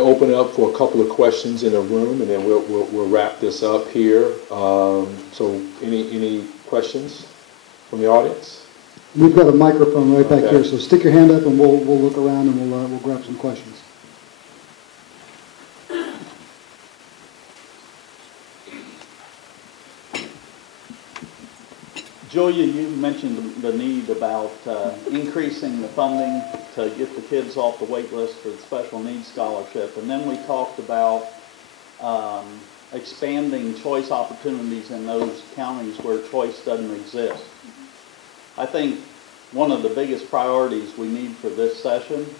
Open up for a couple of questions in the room, and then we'll wrap this up here. So any questions from the audience? We've got a microphone right back here, so stick your hand up and we'll look around and we'll grab some questions. Julia, you mentioned the need about increasing the funding to get the kids off the wait list for the special needs scholarship. And then we talked about expanding choice opportunities in those counties where choice doesn't exist. I think one of the biggest priorities we need for this session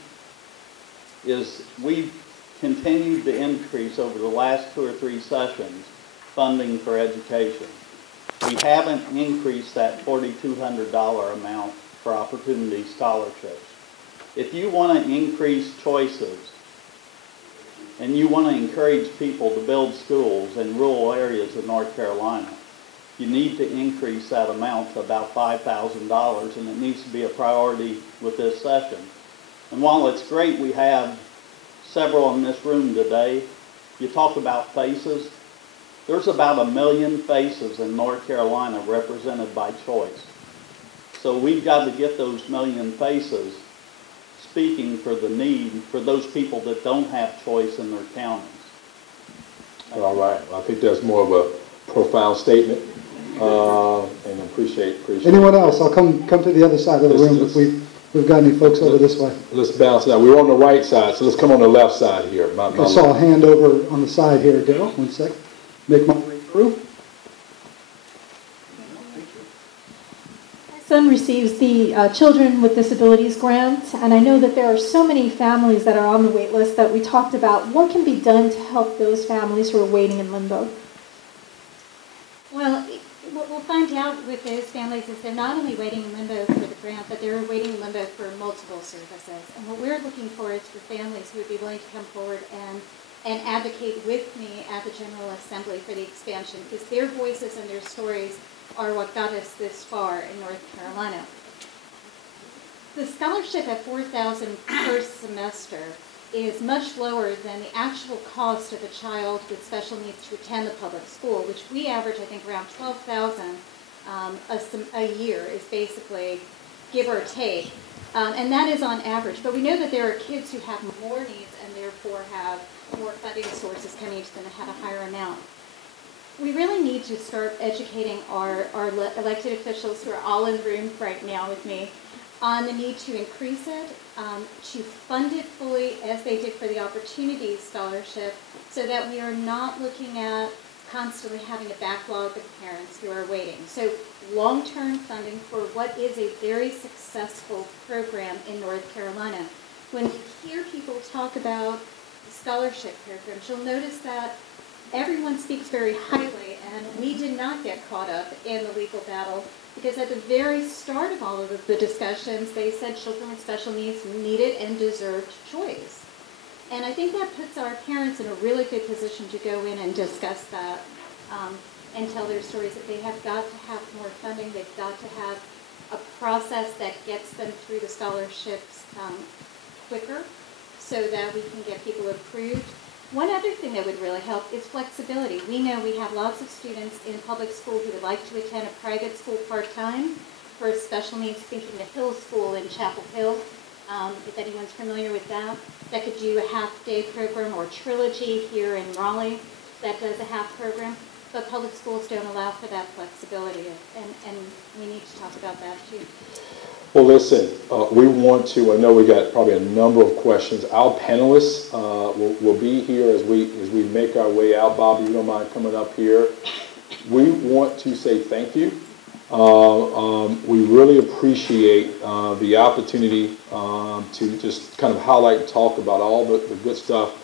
is we've continued to increase over the last 2 or 3 sessions funding for education. We haven't increased that $4,200 amount for opportunity scholarships. If you want to increase choices and you want to encourage people to build schools in rural areas of North Carolina, you need to increase that amount to about $5,000, and it needs to be a priority with this session. And while it's great we have several in this room today, you talk about faces. There's about 1 million faces in North Carolina represented by choice. So we've got to get those 1 million faces speaking for the need for those people that don't have choice in their counties. All right. I think that's more of a profound statement, and appreciate. Anyone else? I'll come to the other side of the room if we've got any folks over this way. Let's bounce it out. We're on the right side, so let's come on the left side here. I saw a hand over on the side here, Daryl. 1 sec. Make my way through. My son receives the Children with Disabilities grant, and I know that there are so many families that are on the wait list that we talked about. What can be done to help those families who are waiting in limbo? Well, what we'll find out with those families is they're not only waiting in limbo for the grant, but they're waiting in limbo for multiple services. And what we're looking for is for families who would be willing to come forward and advocate with me at the General Assembly for the expansion, because their voices and their stories are what got us this far in North Carolina. The scholarship at $4,000 per semester is much lower than the actual cost of a child with special needs to attend the public school, which we average, I think, around $12,000 a year is basically give or take. And that is on average. But we know that there are kids who have more needs and therefore have more funding sources coming to them and have a higher amount. We really need to start educating our elected officials who are all in the room right now with me on the need to increase it, to fund it fully as they did for the Opportunity Scholarship, so that we are not looking at constantly having a backlog of parents who are waiting. So long-term funding for what is a very successful program in North Carolina. When you hear people talk about scholarship programs, you'll notice that everyone speaks very highly, and we did not get caught up in the legal battle, because at the very start of all of the discussions, they said children with special needs needed and deserved choice. And I think that puts our parents in a really good position to go in and discuss that and tell their stories, that they have got to have more funding, they've got to have a process that gets them through the scholarships quicker, so that we can get people approved. One other thing that would really help is flexibility. We know we have lots of students in public school who would like to attend a private school part-time for special needs, thinking the Hill School in Chapel Hill, if anyone's familiar with that. That could do a half-day program, or Trilogy here in Raleigh that does a half program. But public schools don't allow for that flexibility, and we need to talk about that too. Well, listen, we want to, I know we got probably a number of questions. Our panelists will be here as we make our way out. Bob, if you don't mind coming up here. We want to say thank you. We really appreciate the opportunity to just kind of highlight and talk about all the good stuff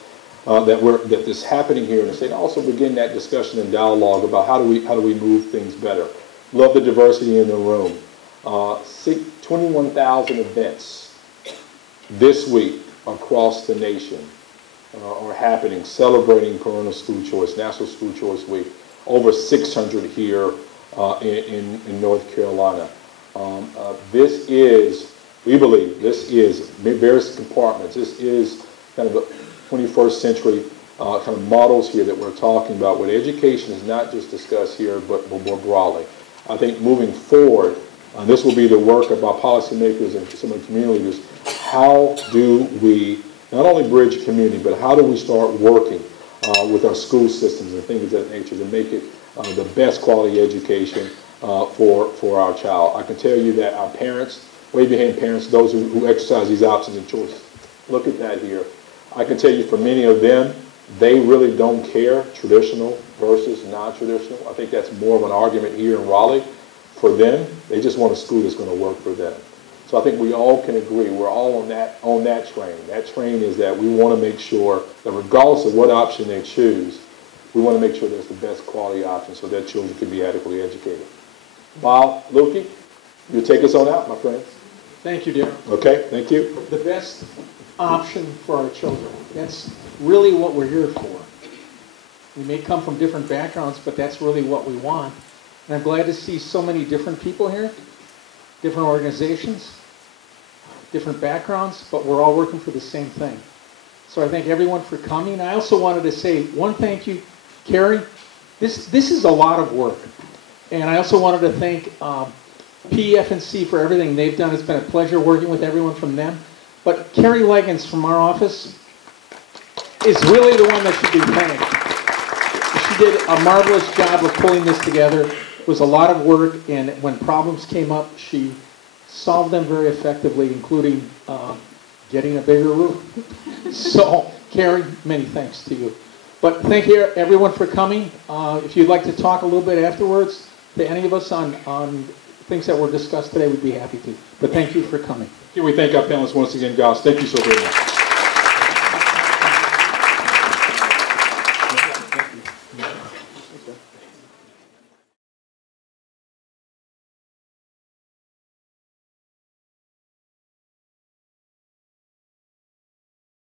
that is happening here in the state. Also begin that discussion and dialogue about how do we move things better. Love the diversity in the room. 21,000 events this week across the nation are happening, celebrating Parental School Choice, National School Choice Week. Over 600 here in North Carolina. We believe this is various compartments. This is kind of 21st century kind of models here that we're talking about, where education is not just discussed here, but more broadly. I think moving forward, this will be the work of our policymakers and some of the community leaders. How do we not only bridge community, but how do we start working with our school systems and things of that nature to make it the best quality education for our child? I can tell you that our parents, way behind parents, those who exercise these options and choices, look at that here. I can tell you for many of them, they really don't care traditional versus non-traditional. I think that's more of an argument here in Raleigh. For them, they just want a school that's going to work for them. So I think we all can agree, we're all on that train. That train is that we want to make sure that regardless of what option they choose, we want to make sure there's the best quality option so that children can be adequately educated. Bob, Lukey, you take us on out, my friends. Thank you, Darren. Okay, thank you. The best option for our children. That's really what we're here for. We may come from different backgrounds, but that's really what we want. And I'm glad to see so many different people here, different organizations, different backgrounds, but we're all working for the same thing. So I thank everyone for coming. I also wanted to say one thank you, Carrie. This is a lot of work. And I also wanted to thank PEF&C for everything they've done. It's been a pleasure working with everyone from them. But Carrie Leggins from our office is really the one that should be thanked. She did a marvelous job of pulling this together. It was a lot of work, and when problems came up, she solved them very effectively, including getting a bigger room. So, Carrie, many thanks to you. But thank you, everyone, for coming. If you'd like to talk a little bit afterwards to any of us on things that were discussed today, we'd be happy to. But thank you for coming. Here we thank our panelists once again, guys. Thank you so very much.